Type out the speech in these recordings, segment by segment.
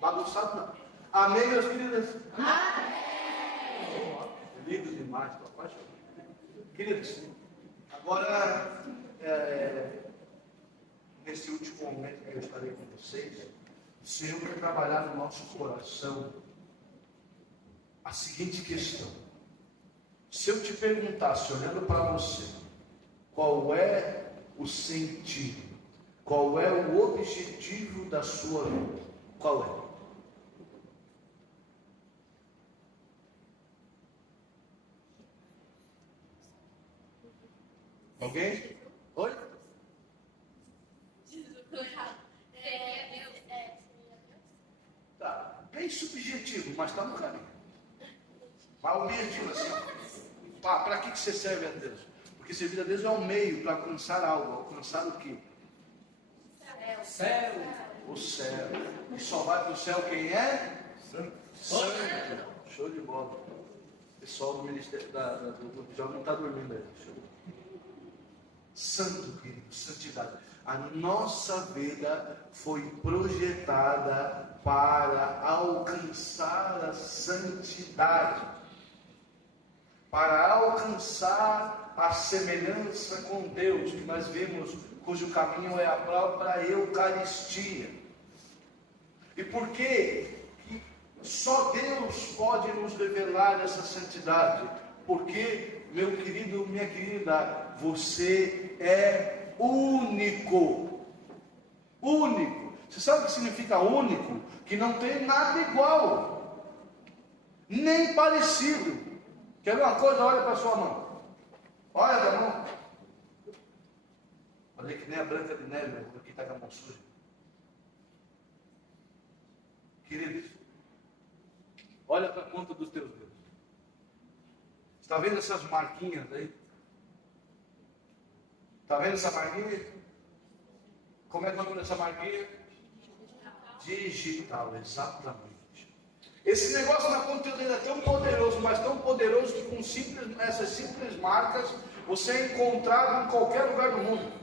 Bagunçado não. Amém, meus queridos? Amém. Lindo demais, estou apaixonado. Queridos, agora, nesse último momento que eu estarei com vocês, o Senhor quer trabalhar no nosso coração a seguinte questão. Se eu te perguntasse, olhando para você, qual é o sentido, qual é o objetivo da sua vida? Qual é? Alguém? Oi? Tá, bem subjetivo, mas está no caminho. Mas objetivo assim, para que você serve a Deus? Porque servir a Deus é um meio para alcançar algo. Alcançar o quê? Céu. O céu. E só vai para o céu quem é? Santo. Show de bola. O pessoal do ministério do jovem não está dormindo aí. Show. Santo, querido, santidade. A nossa vida foi projetada para alcançar a santidade, para alcançar a semelhança com Deus, que nós vimos, cujo caminho é a própria Eucaristia. E por que só Deus pode nos revelar essa santidade? Porque, meu querido, minha querida, você é único. Único. Você sabe o que significa único? Que não tem nada igual, nem parecido. Quer ver uma coisa? Olha para a sua mão. Olha para a mão. Olha que nem a Branca de Neve, aqui está com a mão suja. Queridos, olha para a ponta dos teus dedos. Está vendo essas marquinhas aí? Está vendo essa marquinha? Como é que é o nome dessa marquinha? Digital, exatamente. Esse negócio na ponta do dedo é tão poderoso, mas tão poderoso que com essas simples marcas você é encontrado em qualquer lugar do mundo.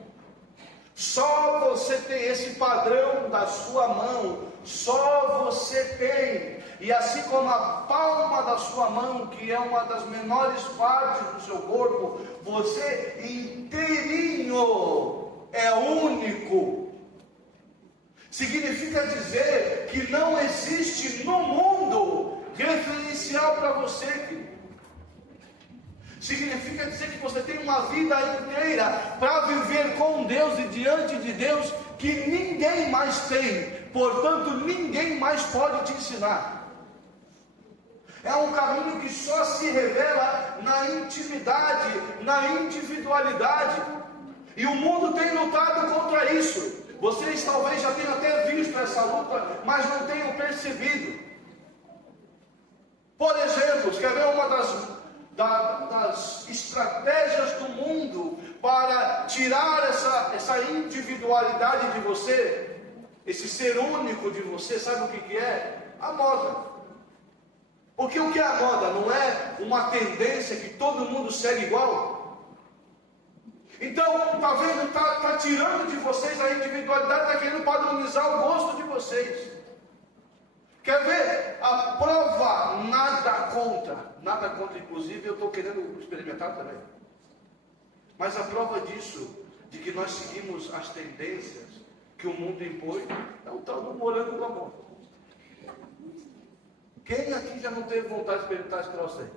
Só você tem esse padrão da sua mão, só você tem. E assim como a palma da sua mão, que é uma das menores partes do seu corpo, você inteirinho é único. Significa dizer que não existe no mundo referencial para você, querido. Significa dizer que você tem uma vida inteira para viver com Deus e diante de Deus que ninguém mais tem. Portanto, ninguém mais pode te ensinar. É um caminho que só se revela na intimidade, na individualidade. E o mundo tem lutado contra isso. Vocês talvez já tenham até visto essa luta, mas não tenham percebido. Por exemplo, quer ver uma das estratégias do mundo para tirar essa individualidade de você, esse ser único de você? Sabe o que é? A moda. Porque o que é a moda? Não é uma tendência que todo mundo segue igual? Então, está vendo? Está tirando de vocês a individualidade, está querendo padronizar o gosto de vocês. Quer ver? A prova, nada contra, inclusive eu estou querendo experimentar também. Mas a prova disso, de que nós seguimos as tendências que o mundo impõe, é o tal do morango do amor. Quem aqui já não teve vontade de experimentar esse troço aí?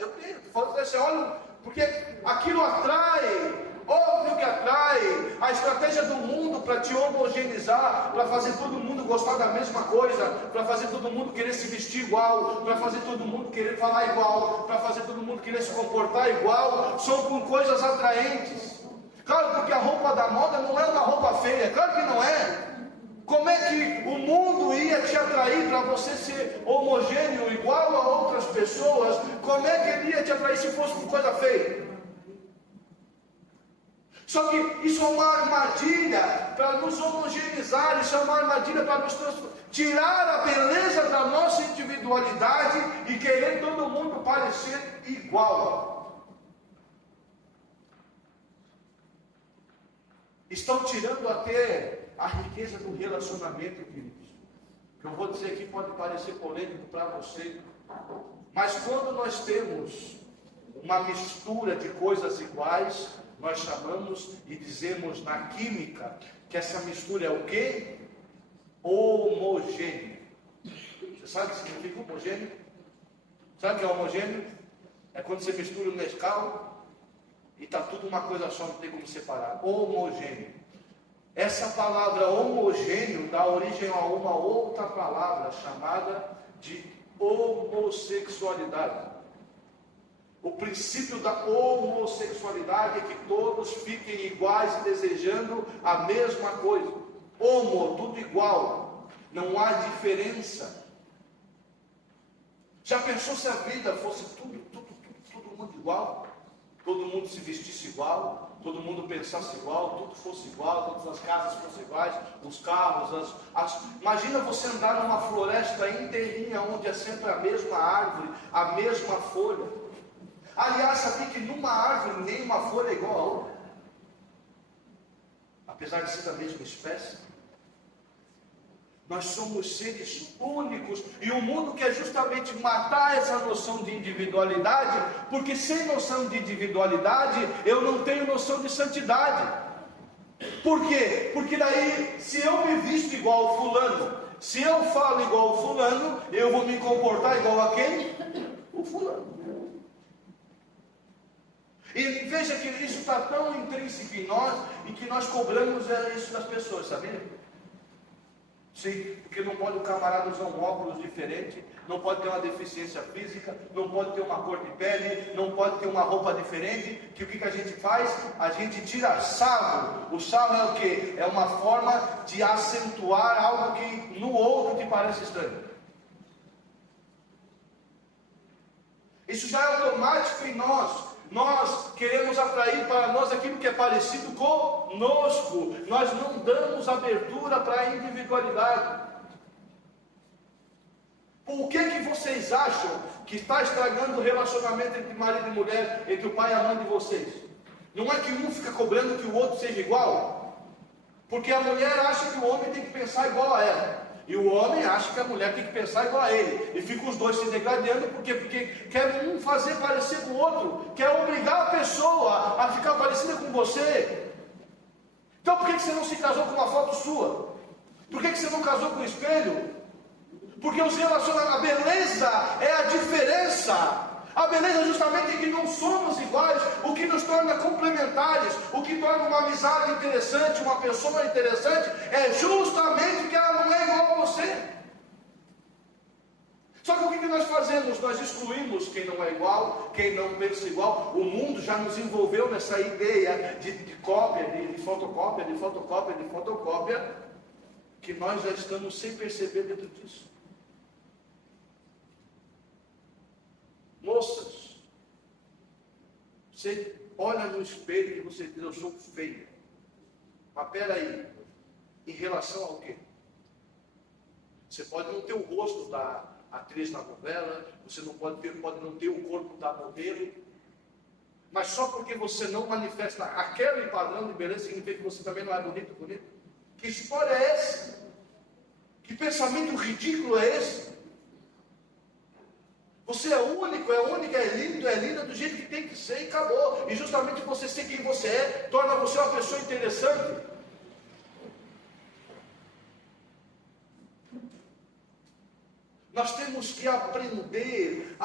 Eu tenho. Falando assim, olha, porque aquilo atrai, óbvio que atrai. A estratégia do mundo para te homogeneizar, para fazer todo mundo gostar da mesma coisa, para fazer todo mundo querer se vestir igual, para fazer todo mundo querer falar igual, para fazer todo mundo querer se comportar igual, são com coisas atraentes. Claro, porque a roupa da moda não é uma roupa feia, claro que não é. Como é que o mundo ia te atrair para você ser homogêneo, igual a outras pessoas? Como é que ele ia te atrair se fosse com coisa feia? Só que isso é uma armadilha para nos homogeneizar, isso é uma armadilha para nos tirar a beleza da nossa individualidade e querer todo mundo parecer igual. estão tirando até a riqueza do relacionamento, queridos. O que eu vou dizer aqui pode parecer polêmico para você, mas quando nós temos uma mistura de coisas iguais, nós chamamos e dizemos na química que essa mistura é o quê? Homogêneo. Você sabe o que significa homogêneo? Sabe o que é homogêneo? É quando você mistura o Nescau e está tudo uma coisa só, não tem como separar. Homogêneo. Essa palavra homogêneo dá origem a uma outra palavra chamada de homossexualidade. O princípio da homossexualidade é que todos fiquem iguais e desejando a mesma coisa. Homo, tudo igual. Não há diferença. Já pensou se a vida fosse todo mundo igual? Todo mundo se vestisse igual, todo mundo pensasse igual, tudo fosse igual, todas as casas fossem iguais, os carros, Imagina você andar numa floresta inteirinha onde é sempre a mesma árvore, a mesma folha. Aliás, sabia que numa árvore nenhuma folha é igual a outra? Apesar de ser da mesma espécie. Nós somos seres únicos, e o mundo quer justamente matar essa noção de individualidade, porque sem noção de individualidade, eu não tenho noção de santidade. Por quê? Porque daí, se eu me visto igual ao fulano, se eu falo igual ao fulano, eu vou me comportar igual a quem? O fulano. E veja que isso está tão intrínseco em nós, e que nós cobramos isso das pessoas, sabia? Sim, porque não pode o camarada usar um óculos diferente, não pode ter uma deficiência física, não pode ter uma cor de pele, não pode ter uma roupa diferente, que o que a gente faz? A gente tira sarro. O sarro é o quê? É uma forma de acentuar algo que no outro te parece estranho. Isso já é automático em nós. Nós queremos atrair para nós aquilo que é parecido conosco. Nós não damos abertura para a individualidade. O que vocês acham que está estragando o relacionamento entre marido e mulher, entre o pai e a mãe de vocês? Não é que um fica cobrando que o outro seja igual? Porque a mulher acha que o homem tem que pensar igual a ela. E o homem acha que a mulher tem que pensar igual a ele. E ficam os dois se degradando porque quer um fazer parecer com o outro. Quer obrigar a pessoa a ficar parecida com você. Então por que você não se casou com uma foto sua? Por que você não casou com um espelho? Porque os relacionamentos, a beleza é a diferença. A beleza justamente é que não somos iguais, o que nos torna complementares, o que torna uma amizade interessante, uma pessoa interessante, é justamente que ela não é igual a você. Só que o que nós fazemos? Nós excluímos quem não é igual, quem não pensa igual. O mundo já nos envolveu nessa ideia de cópia, de fotocópia, que nós já estamos sem perceber dentro disso. Moças, você olha no espelho e você diz, eu sou feia. Mas peraí, em relação ao quê? Você pode não ter o rosto da atriz na novela, você não pode não ter o corpo da modelo, mas só porque você não manifesta aquele padrão de beleza, significa que você também não é bonito? Que história é essa? Que pensamento ridículo é esse? Você é único, é única, é lindo, é linda do jeito que tem que ser e acabou. E justamente você ser quem você é, torna você uma pessoa interessante. Nós temos que aprender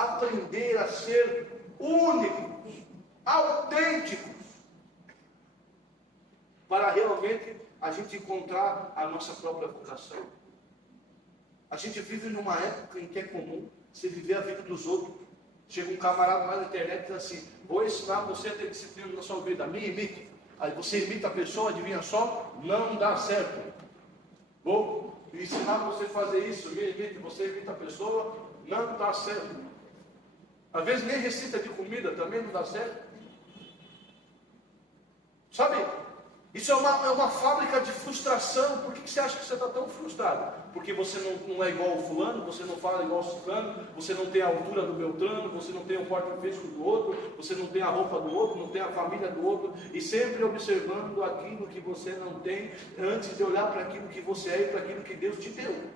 a ser únicos, autênticos, para realmente a gente encontrar a nossa própria vocação. A gente vive numa época em que é comum você viver a vida dos outros. Chega um camarada lá na internet e diz assim, vou ensinar você a ter disciplina na sua vida, me imite. Aí você imita a pessoa, adivinha só, não dá certo. Vou ensinar você a fazer isso, me imite, você imita a pessoa, não dá certo. Às vezes nem receita de comida também não dá certo. Sabe, Isso é uma fábrica de frustração. Por que você acha que você está tão frustrado? Porque você não é igual ao fulano, você não fala igual ao ciclano, você não tem a altura do Beltrano, você não tem o porte físico do outro, você não tem a roupa do outro, não tem a família do outro, e sempre observando aquilo que você não tem, antes de olhar para aquilo que você é e para aquilo que Deus te deu.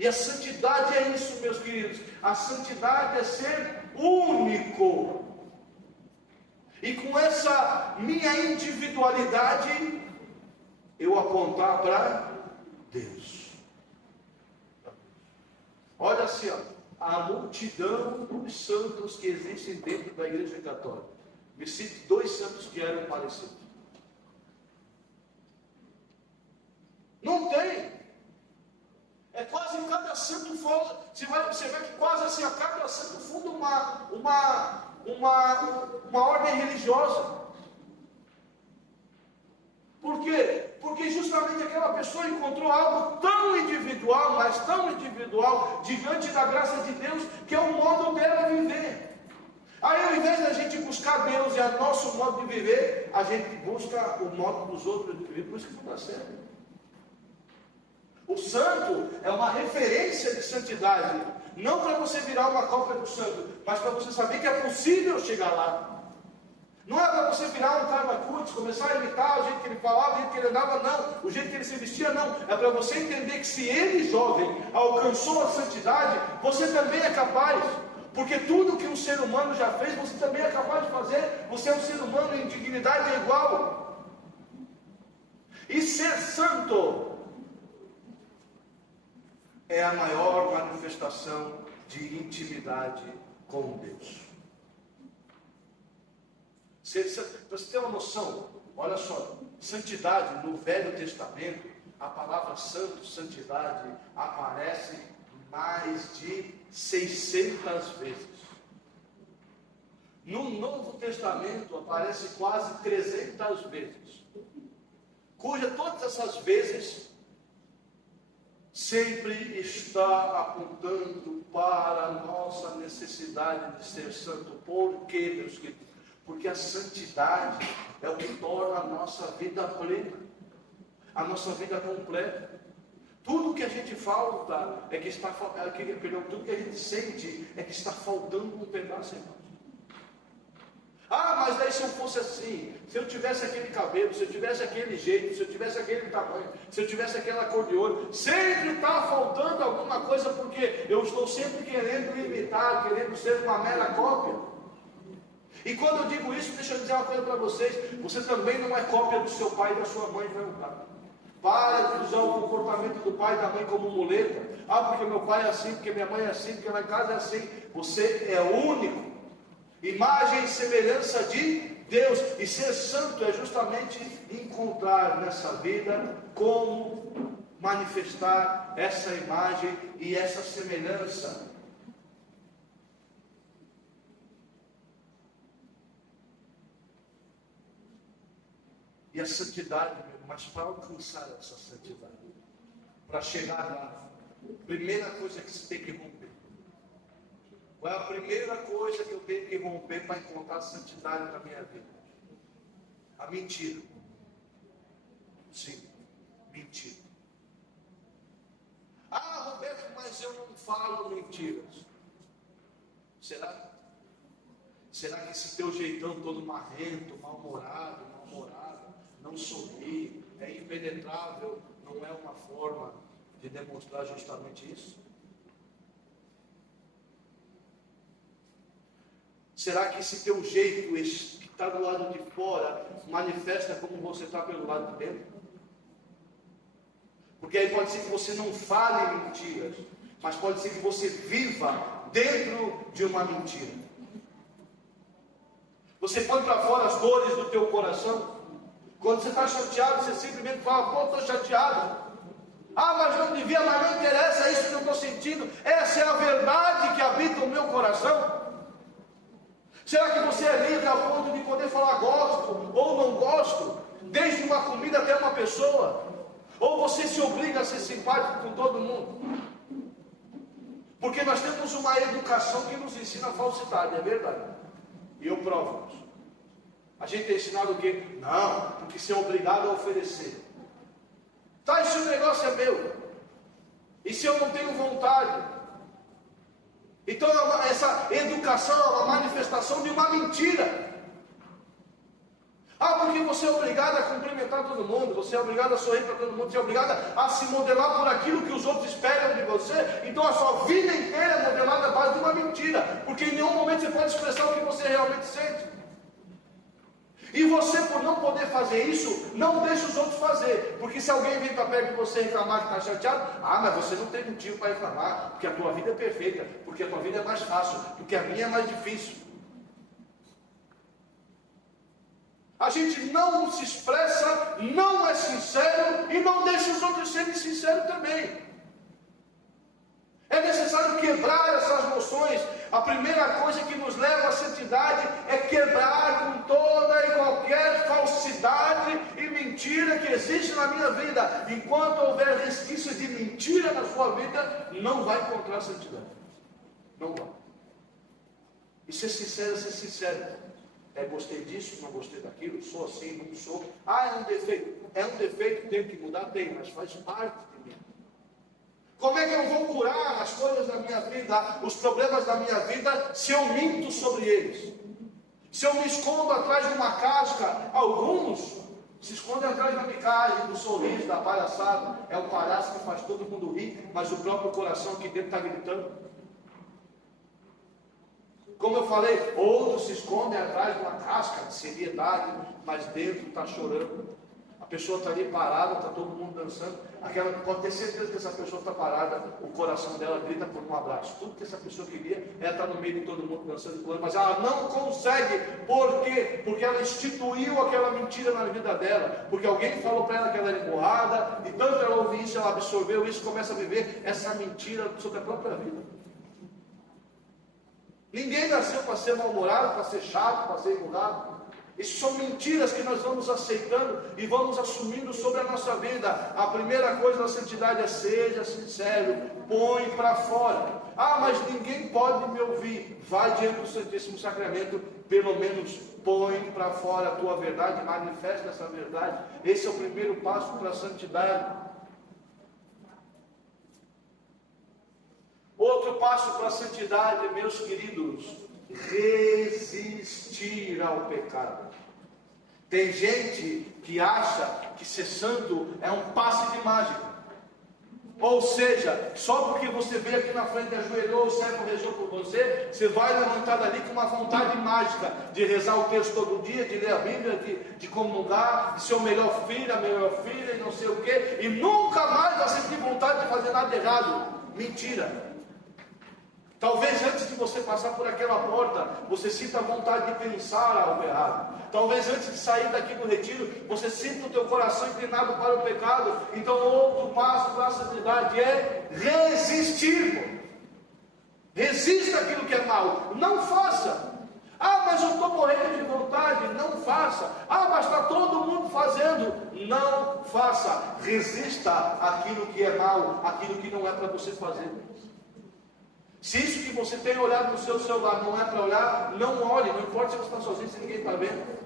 E a santidade é isso, meus queridos. A santidade é ser único. E com essa minha individualidade, eu apontar para Deus. Olha assim, ó, a multidão dos santos que existem dentro da Igreja Católica. Me cite 2 santos que eram parecidos. Não tem. É quase em cada santo funda. Você vê que quase assim, a cada santo funda uma ordem religiosa. Por quê? Porque justamente aquela pessoa encontrou algo tão individual, mas tão individual, diante da graça de Deus, que é o modo dela viver. Aí, ao invés da gente buscar Deus e o nosso modo de viver, a gente busca o modo dos outros de viver. Por isso que não dá certo. O santo é uma referência de santidade. Não para você virar uma cópia do santo, mas para você saber que é possível chegar lá. Não é para você virar um Karl Marx, começar a imitar o jeito que ele falava, o jeito que ele andava, não. O jeito que ele se vestia, não. É para você entender que se ele, jovem, alcançou a santidade, você também é capaz. Porque tudo que um ser humano já fez, você também é capaz de fazer. Você é um ser humano em dignidade igual. E ser santo é a maior manifestação de intimidade com Deus. Para você ter uma noção, olha só, santidade no Velho Testamento, a palavra santo, santidade, aparece mais de 600 vezes. No Novo Testamento aparece quase 300 vezes, cuja todas essas vezes sempre está apontando para a nossa necessidade de ser santo. Por quê, meus queridos? Porque a santidade é o que torna a nossa vida plena, a nossa vida completa. Tudo que a gente falta é que está tudo que a gente sente é que está faltando um pedaço em nós. Ah, mas daí se eu fosse assim, se eu tivesse aquele cabelo, se eu tivesse aquele jeito, se eu tivesse aquele tamanho, se eu tivesse aquela cor de olho, sempre está faltando alguma coisa, porque eu estou sempre querendo imitar, querendo ser uma mera cópia. E quando eu digo isso, deixa eu dizer uma coisa para vocês: você também não é cópia do seu pai e da sua mãe, vai mudar. Para de usar o comportamento do pai e da mãe como muleta. Ah, porque meu pai é assim, porque minha mãe é assim, porque lá em casa é assim. Você é único. Imagem e semelhança de Deus. E ser santo é justamente encontrar nessa vida como manifestar essa imagem e essa semelhança. E a santidade, mas para alcançar essa santidade, para chegar lá, primeira coisa que você tem que romper. Qual é a primeira coisa que eu tenho que romper para encontrar a santidade na minha vida? A mentira. Sim, mentira. Ah, Roberto, mas eu não falo mentiras. Será? Será que esse teu jeitão todo marrento, mal-humorado, não sorrir, é impenetrável, não é uma forma de demonstrar justamente isso? Será que esse teu jeito, esse que está do lado de fora, manifesta como você está pelo lado de dentro? Porque aí pode ser que você não fale mentiras, mas pode ser que você viva dentro de uma mentira. Você põe para fora as dores do teu coração. Quando você está chateado, você simplesmente fala: pô, estou chateado. Ah, mas não devia, mas não interessa, é isso que eu estou sentindo. Essa é a verdade que habita o meu coração. Será que você é livre a ponto de poder falar gosto ou não gosto, desde uma comida até uma pessoa? Ou você se obriga a ser simpático com todo mundo? Porque nós temos uma educação que nos ensina a falsidade, é verdade. E eu provo isso. A gente é ensinado o quê? Não, porque você é obrigado a oferecer. Tá, e se o negócio é meu? E se eu não tenho vontade? Então essa educação é uma manifestação de uma mentira. Ah, porque você é obrigado a cumprimentar todo mundo, você é obrigado a sorrir para todo mundo, você é obrigado a se modelar por aquilo que os outros esperam de você. Então a sua vida inteira é modelada à base de uma mentira, porque em nenhum momento você pode expressar o que você realmente sente. E você, por não poder fazer isso, não deixa os outros fazer. Porque se alguém vem para perto de você reclamar que está chateado, mas você não tem motivo para reclamar, porque a tua vida é perfeita, porque a tua vida é mais fácil, porque a minha é mais difícil. A gente não se expressa, não é sincero e não deixa os outros serem sinceros também. É necessário quebrar essas noções. A primeira coisa que nos leva à santidade é quebrar com toda e qualquer falsidade e mentira que existe na minha vida. Enquanto houver resquício de mentira na sua vida, não vai encontrar santidade. Não vai. E ser sincero é ser sincero. Gostei disso, não gostei daquilo, sou assim, não sou. É um defeito. É um defeito, tenho que mudar? Tenho, mas faz parte de mim. Como é que eu vou curar as coisas da minha vida, os problemas da minha vida, se eu minto sobre eles? Se eu me escondo atrás de uma casca? Alguns se escondem atrás da micagem, do sorriso, da palhaçada. É o palhaço que faz todo mundo rir, mas o próprio coração aqui dentro está gritando. Como eu falei, outros se escondem atrás de uma casca de seriedade, mas dentro está chorando. A pessoa está ali parada, está todo mundo dançando. Pode ter certeza que essa pessoa está parada, o coração dela grita por um abraço. Tudo que essa pessoa queria é estar no meio de todo mundo dançando, mas ela não consegue. Por quê? Porque ela instituiu aquela mentira na vida dela. Porque alguém falou para ela que ela era emburrada, e tanto ela ouviu isso, ela absorveu isso, começa a viver essa mentira sobre a própria vida. Ninguém nasceu para ser mal-humorado, para ser chato, para ser emburrado. Isso são mentiras que nós vamos aceitando e vamos assumindo sobre a nossa vida. A primeira coisa da santidade é: seja sincero, põe para fora. Mas ninguém pode me ouvir. Vai diante do Santíssimo Sacramento, pelo menos põe para fora a tua verdade, manifesta essa verdade. Esse é o primeiro passo para a santidade. Outro passo para a santidade, meus queridos: resistir ao pecado. Tem gente que acha que ser santo é um passe de mágica. Ou seja, só porque você veio aqui na frente e ajoelhou, o céu regeu por você, você vai levantar dali com uma vontade mágica de rezar o texto todo dia, de ler a Bíblia, de comungar, de ser o melhor filho, a melhor filha, e não sei o quê, e nunca mais vai sentir vontade de fazer nada errado. Mentira. Talvez antes de você passar por aquela porta, você sinta vontade de pensar algo errado. Talvez antes de sair daqui do retiro, você sinta o teu coração inclinado para o pecado. Então outro passo para a santidade é resistir. Resista aquilo que é mal. Não faça. Mas eu estou morrendo de vontade. Não faça. Mas está todo mundo fazendo. Não faça. Resista aquilo que é mal, aquilo que não é para você fazer. Se isso que você tem olhado no seu celular não é para olhar, não olhe, não importa se você está sozinho, se ninguém está vendo.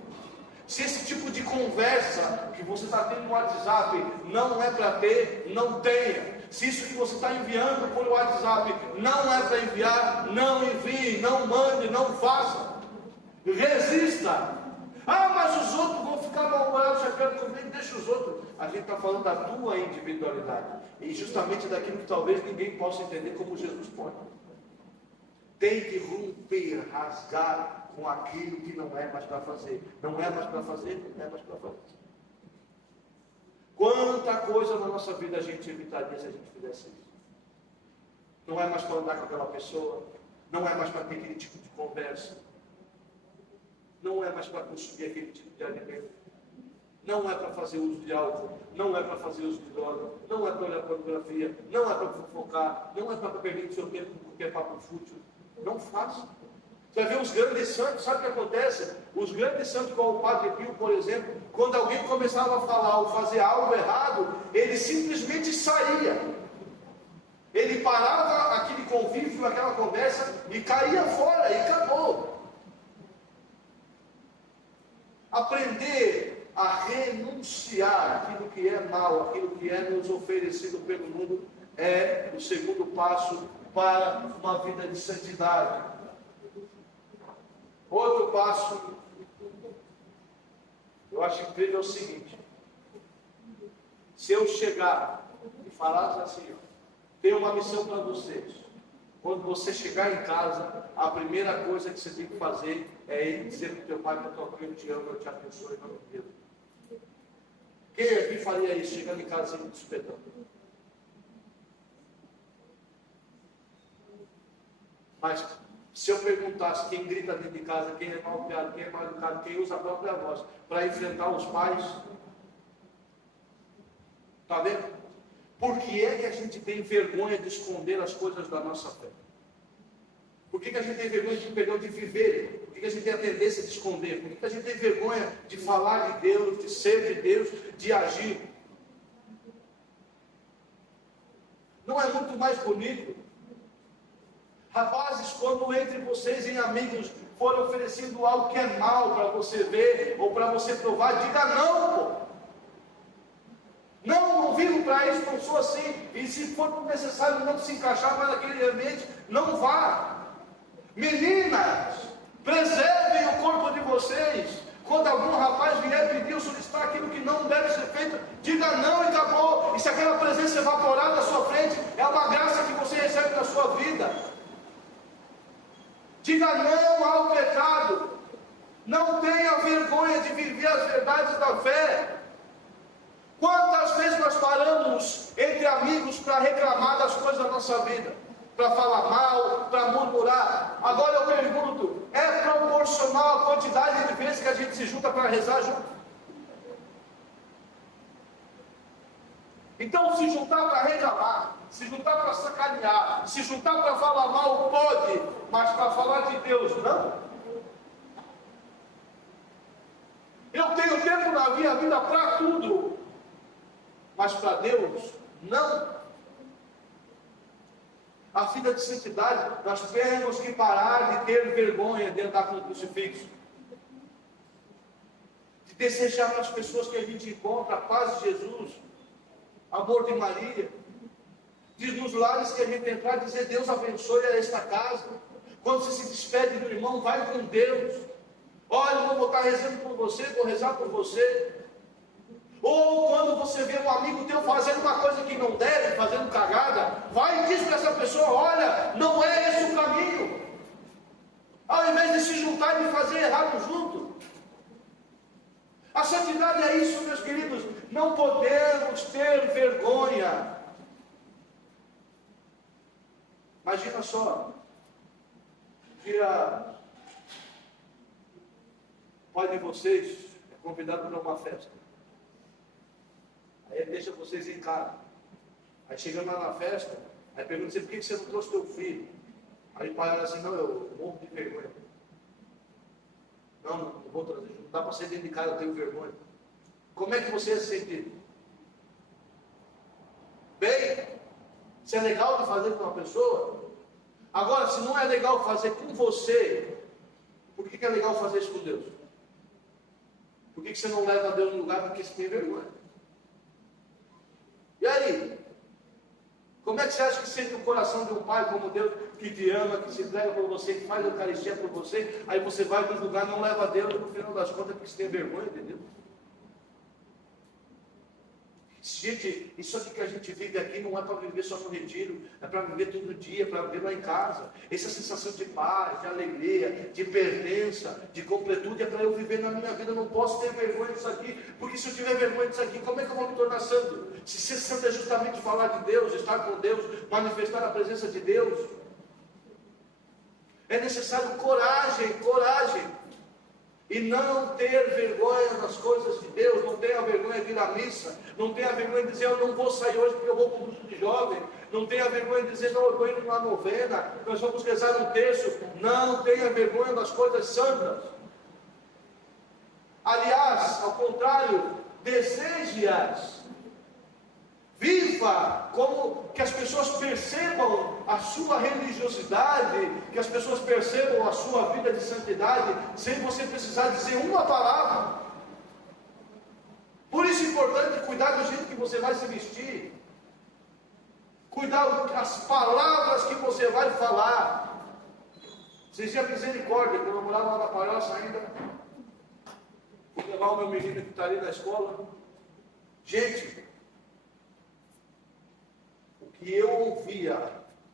Se esse tipo de conversa que você está tendo no WhatsApp não é para ter, não tenha. Se isso que você está enviando por WhatsApp não é para enviar, não envie, não mande, não faça. Resista. Mas os outros vão ficar mal-humorados, chegando comigo, deixa os outros. A gente está falando da tua individualidade. E justamente daquilo que talvez ninguém possa entender como Jesus pode. Tem que romper, rasgar com aquilo que não é mais para fazer. Não é mais para fazer, não é mais para fazer. Quanta coisa na nossa vida a gente evitaria se a gente fizesse isso. Não é mais para andar com aquela pessoa. Não é mais para ter aquele tipo de conversa. Não é mais para consumir aquele tipo de alimento. Não é para fazer uso de álcool. Não é para fazer uso de droga. Não é para olhar pornografia. Não é para fofocar. Não é para perder o seu tempo com qualquer papo fútil. Não faça. Você vai ver os grandes santos, sabe o que acontece? Os grandes santos, como o Padre Pio, por exemplo, quando alguém começava a falar ou fazer algo errado, ele simplesmente saía. Ele parava aquele convívio, aquela conversa e caía fora e acabou. aprender a renunciar aquilo que é mal, aquilo que é nos oferecido pelo mundo, é o segundo passo para uma vida de santidade. Outro passo, eu acho incrível, é o seguinte: se eu chegar e falar assim, tenho uma missão para vocês. Quando você chegar em casa, a primeira coisa que você tem que fazer é ir dizer para o teu pai, para a tua mãe: eu te amo, eu te abençoe, em nome de Deus. Quem aqui faria isso, chegando em casa sem despedão? Mas se eu perguntasse quem grita dentro de casa, quem é mal criado, quem é mal educado, quem usa a própria voz para enfrentar os pais, está vendo? Por que é que a gente tem vergonha de esconder as coisas da nossa fé? Por que a gente tem vergonha de viver? Por que a gente tem a tendência de esconder? Por que a gente tem vergonha de falar de Deus, de ser de Deus, de agir? Não é muito mais bonito? Rapazes, quando entre vocês em amigos for oferecido algo que é mal para você ver ou para você provar, diga não, pô. Não vivo para isso, não sou assim. E se for necessário não se encaixar mais naquele ambiente, não vá. Meninas, preservem o corpo de vocês. Quando algum rapaz vier pedir ou solicitar aquilo que não deve ser feito, diga não e acabou. E se aquela presença evaporar na sua frente, é uma graça que você recebe na sua vida. Diga não ao pecado. Não tenha vergonha de viver as verdades da fé. Quantas vezes nós paramos entre amigos para reclamar das coisas da nossa vida? Para falar mal, para murmurar? Agora eu pergunto, é proporcional a quantidade de vezes que a gente se junta para rezar junto? Então, se juntar para reclamar, se juntar para sacanear, se juntar para falar mal, pode, mas para falar de Deus, não. Eu tenho tempo na minha vida para tudo, mas para Deus, não. A vida de santidade, nós temos que parar de ter vergonha de andar com o crucifixo, de desejar para as pessoas que a gente encontra a paz de Jesus, amor de Maria. Diz nos lares que a gente entrar, dizer: Deus abençoe esta casa. Quando você se despede do irmão, vai com Deus. Olha, eu vou estar rezando por você, vou rezar por você. Ou quando você vê um amigo teu fazendo uma coisa que não deve, fazendo cagada, vai e diz para essa pessoa: olha, não é esse o caminho. Ao invés de se juntar e fazer errado junto. A santidade é isso, meus queridos. Não podemos ter vergonha. Imagina só, dia o pai de vocês é convidado para uma festa. Aí ele deixa vocês em casa. Aí chegando lá na festa, aí pergunta assim: por que você não trouxe teu filho? Aí o pai fala assim: não, eu morro de vergonha. Não vou trazer, não dá para sair dentro de casa, eu tenho vergonha. Como é que você ia se sentir? Bem, se é legal de fazer com uma pessoa. Agora, se não é legal fazer com você, por que é legal fazer isso com Deus? Por que você não leva Deus no lugar porque você tem vergonha? E aí? Como é que você acha que sente o coração de um pai como Deus, que te ama, que se entrega por você, que faz a Eucaristia por você, aí você vai para um lugar, não leva Deus, no final das contas, porque você tem vergonha, entendeu? Gente, isso aqui que a gente vive aqui não é para viver só no retiro, é para viver todo dia, para viver lá em casa. Essa sensação de paz, de alegria, de pertença, de completude é para eu viver na minha vida. Eu não posso ter vergonha disso aqui, porque se eu tiver vergonha disso aqui, como é que eu vou me tornar santo? Se ser santo é justamente falar de Deus, estar com Deus, manifestar a presença de Deus. É necessário coragem. E não ter vergonha das coisas de Deus. Não tenha vergonha de ir à missa. Não tenha vergonha de dizer: eu não vou sair hoje porque eu vou para o grupo de jovem. Não tenha vergonha de dizer: não, eu vou ir numa novena, nós vamos rezar um terço. Não tenha vergonha das coisas santas. Aliás, ao contrário, deseje-as. Viva como que as pessoas percebam a sua religiosidade, que as pessoas percebam a sua vida de santidade, sem você precisar dizer uma palavra. Por isso é importante cuidar do jeito que você vai se vestir. Cuidar das palavras que você vai falar. Vocês tinham misericórdia, quando eu morava lá na Palhoça ainda, vou levar o meu menino que está ali na escola. Gente, o que eu ouvia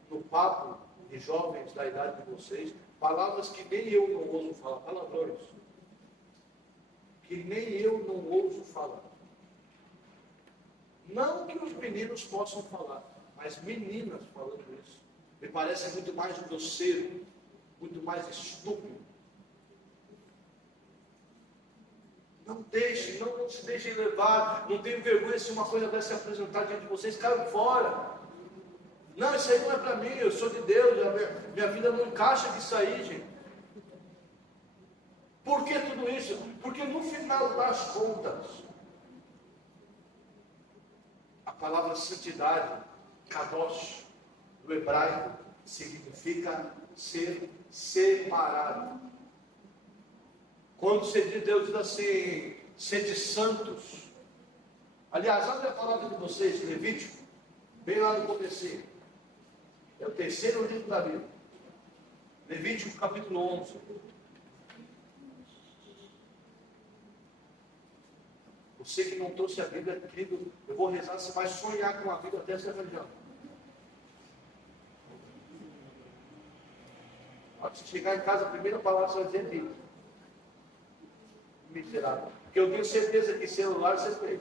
no papo de jovens da idade de vocês, palavras que nem eu não ouso falar, palavrões, que nem eu não ouso falar. Não que os meninos possam falar, mas meninas falando isso, me parece muito mais grosseiro, muito mais estúpido. Não se deixem levar, não tenham vergonha se uma coisa dessa se apresentar diante de vocês, caiam fora. Não, isso aí não é para mim, eu sou de Deus, minha vida não encaixa nisso aí, gente. Por que tudo isso? Porque no final das contas, a palavra santidade, kadosh, do hebraico, significa ser separado. Quando Deus diz assim, sede santos. Aliás, olha a palavra de vocês, Levítico, bem lá no comecinho. É o terceiro livro da Bíblia. Levítico capítulo 11. Você que não trouxe a Bíblia, querido, eu vou rezar, você vai sonhar com a Bíblia até essa região. Pode chegar em casa, a primeira palavra que você vai dizer é Bíblia. Miserável. Porque eu tenho certeza que celular você tem.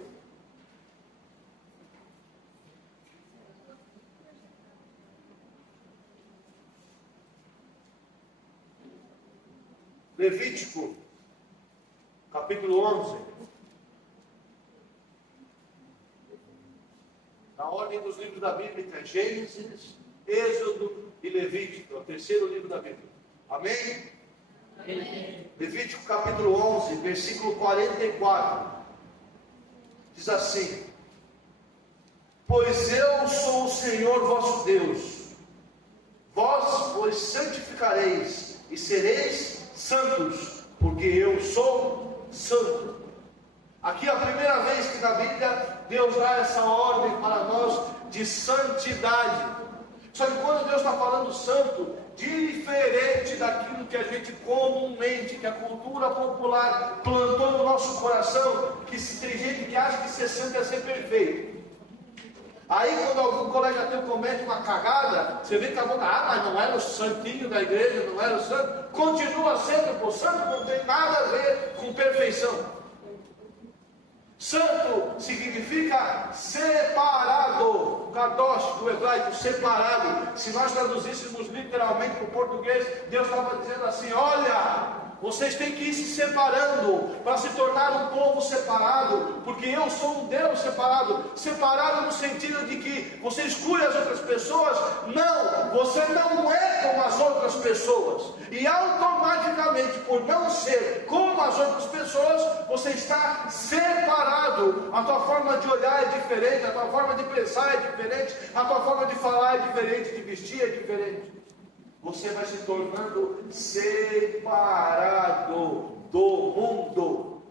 Levítico, capítulo 11. Na ordem dos livros da Bíblia, é Gênesis, Êxodo e Levítico. É o terceiro livro da Bíblia. Amém? Amém. Levítico, capítulo 11, versículo 44. Diz assim: pois eu sou o Senhor vosso Deus. Vós vos santificareis e sereis santos, porque eu sou santo. Aqui é a primeira vez que na Bíblia Deus dá essa ordem para nós de santidade. Só que quando Deus está falando santo, diferente daquilo que a gente comumente, que a cultura popular plantou no nosso coração, que tem gente que acha que ser santo é ser perfeito. Aí quando algum colega teu comete uma cagada, você vê que a boca, mas não era o santinho da igreja, não era o santo. Continua sendo, pô, santo não tem nada a ver com perfeição. Santo significa separado, kadosh do hebraico, separado. Se nós traduzíssemos literalmente para o português, Deus estava dizendo assim: olha, vocês têm que ir se separando para se tornar um povo separado, porque eu sou um Deus separado. Separado no sentido de que você exclui as outras pessoas. Não, você não é como as outras pessoas. E automaticamente, por não ser como as outras pessoas, você está separado. A tua forma de olhar é diferente, a tua forma de pensar é diferente, a tua forma de falar é diferente, de vestir é diferente. Você vai se tornando separado do mundo.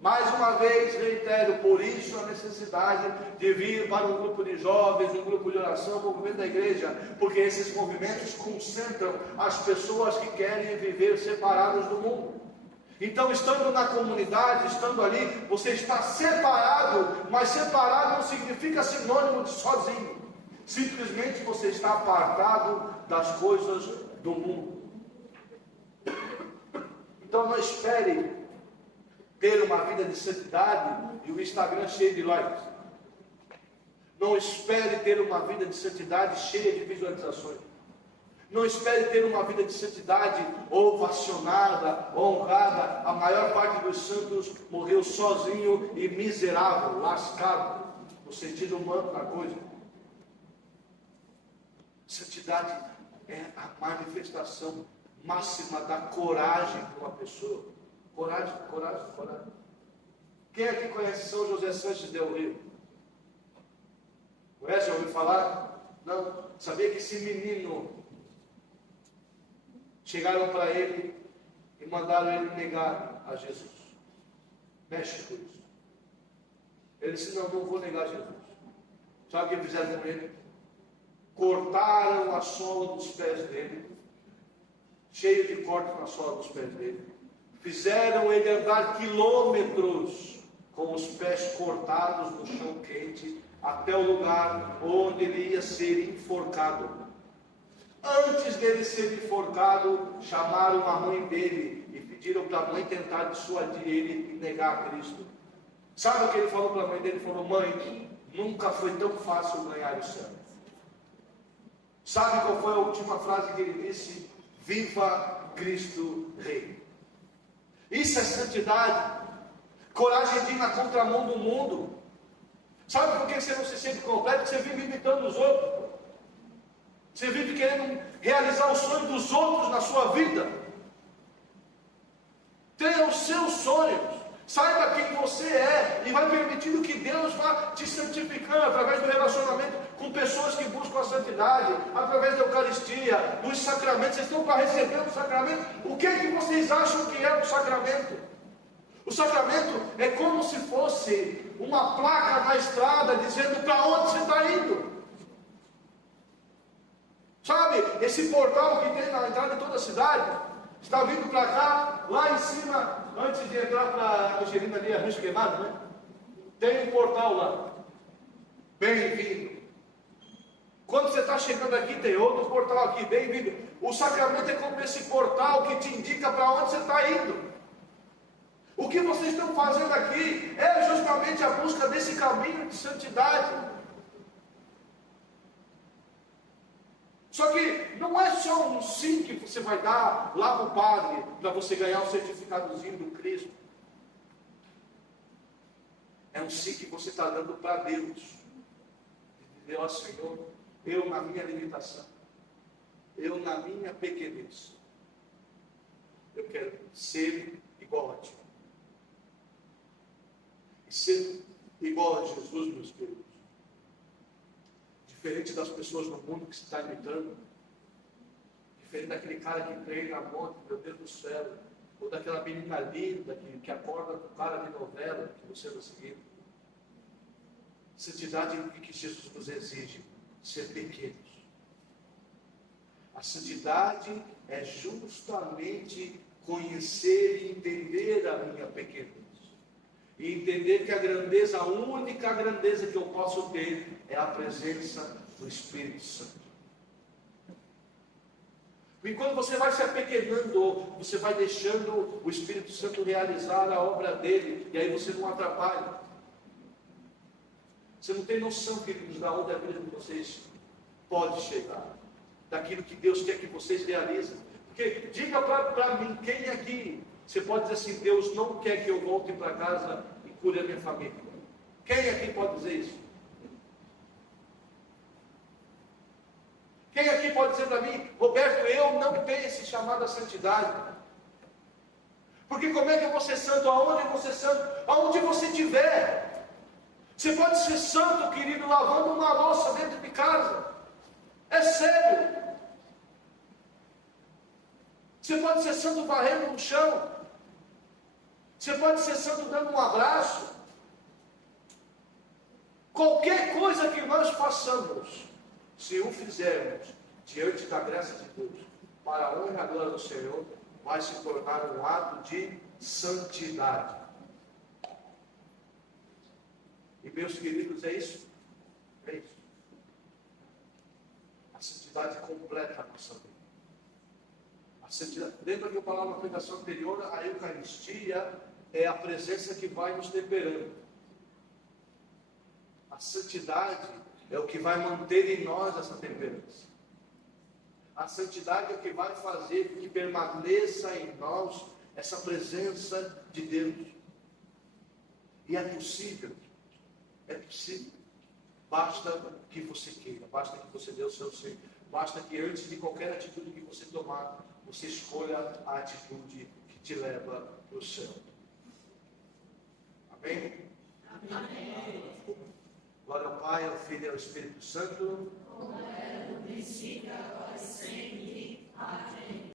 Mais uma vez, reitero, por isso a necessidade de vir para um grupo de jovens, um grupo de oração, um movimento da igreja, porque esses movimentos concentram as pessoas que querem viver separadas do mundo. Então, estando na comunidade, estando ali, você está separado, mas separado não significa sinônimo de sozinho. Simplesmente você está apartado das coisas do mundo. Então não espere ter uma vida de santidade e o Instagram cheio de likes. Não espere ter uma vida de santidade cheia de visualizações. Não espere ter uma vida de santidade ovacionada, honrada. A maior parte dos santos morreu sozinho e miserável, lascado, no sentido humano da coisa. Santidade é a manifestação máxima da coragem de uma pessoa. Coragem, coragem, coragem. Quem aqui conhece São José Sanches del Rio? Conhece? Já ouviu falar? Não. Sabia que esse menino, chegaram para ele e mandaram ele negar a Jesus. Mexe com isso. Ele disse, não vou negar Jesus. Sabe o que fizeram com ele? Cortaram a sola dos pés dele, cheio de cortes na sola dos pés dele. Fizeram ele andar quilômetros com os pés cortados no chão quente, até o lugar onde ele ia ser enforcado. Antes dele ser enforcado, chamaram a mãe dele e pediram para a mãe tentar dissuadir ele e negar a Cristo. Sabe o que ele falou para a mãe dele? Ele falou, mãe, nunca foi tão fácil ganhar o céu. Sabe qual foi a última frase que ele disse? Viva Cristo Rei. Isso é santidade. Coragem de ir na contramão do mundo. Sabe por que você não se sente completo? Porque você vive imitando os outros. Você vive querendo realizar o sonho dos outros na sua vida. Tenha os seus sonhos. Saiba quem você é. E vai permitindo que Deus vá te santificando através do relacionamento com pessoas que buscam a santidade, através da Eucaristia, dos sacramentos. Vocês estão para receber o sacramento. O que é que vocês acham que é o sacramento? O sacramento é como se fosse uma placa na estrada dizendo para onde você está indo. Sabe, esse portal que tem na entrada de toda a cidade, está vindo para cá, lá em cima, antes de entrar para a Angelina ali, a Rancho Queimado, né? Tem um portal lá. Bem-vindo. Quando você está chegando aqui, tem outro portal aqui, bem-vindo. O sacramento é como esse portal que te indica para onde você está indo. O que vocês estão fazendo aqui é justamente a busca desse caminho de santidade. Só que não é só um sim que você vai dar lá para o padre para você ganhar um certificadozinho do Cristo. É um sim que você está dando para Deus. Dizer, ó Senhor, eu na minha limitação, eu na minha pequenez, eu quero ser igual a Ti. E ser igual a Jesus, meus queridos. Diferente das pessoas no mundo que se está imitando, diferente daquele cara que treina a monte, meu Deus do céu, ou daquela menina linda que acorda com cara de novela que você está seguindo. Santidade é o que Jesus nos exige, ser pequenos. A santidade é justamente conhecer e entender a minha pequenez. E entender que a grandeza, a única grandeza que eu posso ter é a presença do Espírito Santo. E quando você vai se apequenando, você vai deixando o Espírito Santo realizar a obra dele, e aí você não atrapalha. Você não tem noção, queridos, da onde a vida de vocês pode chegar, daquilo que Deus quer que vocês realizem. Porque diga para mim, quem aqui, você pode dizer assim, Deus não quer que eu volte para casa e cure a minha família. Quem aqui pode dizer isso? Quem aqui pode dizer para mim, Roberto, eu não tenho esse chamado à santidade? Porque como é que eu vou ser santo? Aonde eu vou ser santo? Aonde você estiver. Você pode ser santo, querido, lavando uma louça dentro de casa. É sério. Você pode ser santo varrendo no chão. Você pode ser santo dando um abraço. Qualquer coisa que nós façamos, se o fizermos diante da graça de Deus, para a honra e a glória do Senhor, vai se tornar um ato de santidade. E meus queridos, é isso? É isso. A santidade completa a nossa vida. A santidade, lembra que eu falava na pregação anterior, a Eucaristia é a presença que vai nos temperando. A santidade é o que vai manter em nós essa temperança. A santidade é o que vai fazer que permaneça em nós essa presença de Deus. E é possível. É possível. Basta que você queira, basta que você dê o seu sim, basta que antes de qualquer atitude que você tomar, você escolha a atitude que te leva para o céu. Amém? Amém. Glória ao Pai, ao Filho e ao Espírito Santo. Como era no princípio, agora e sempre.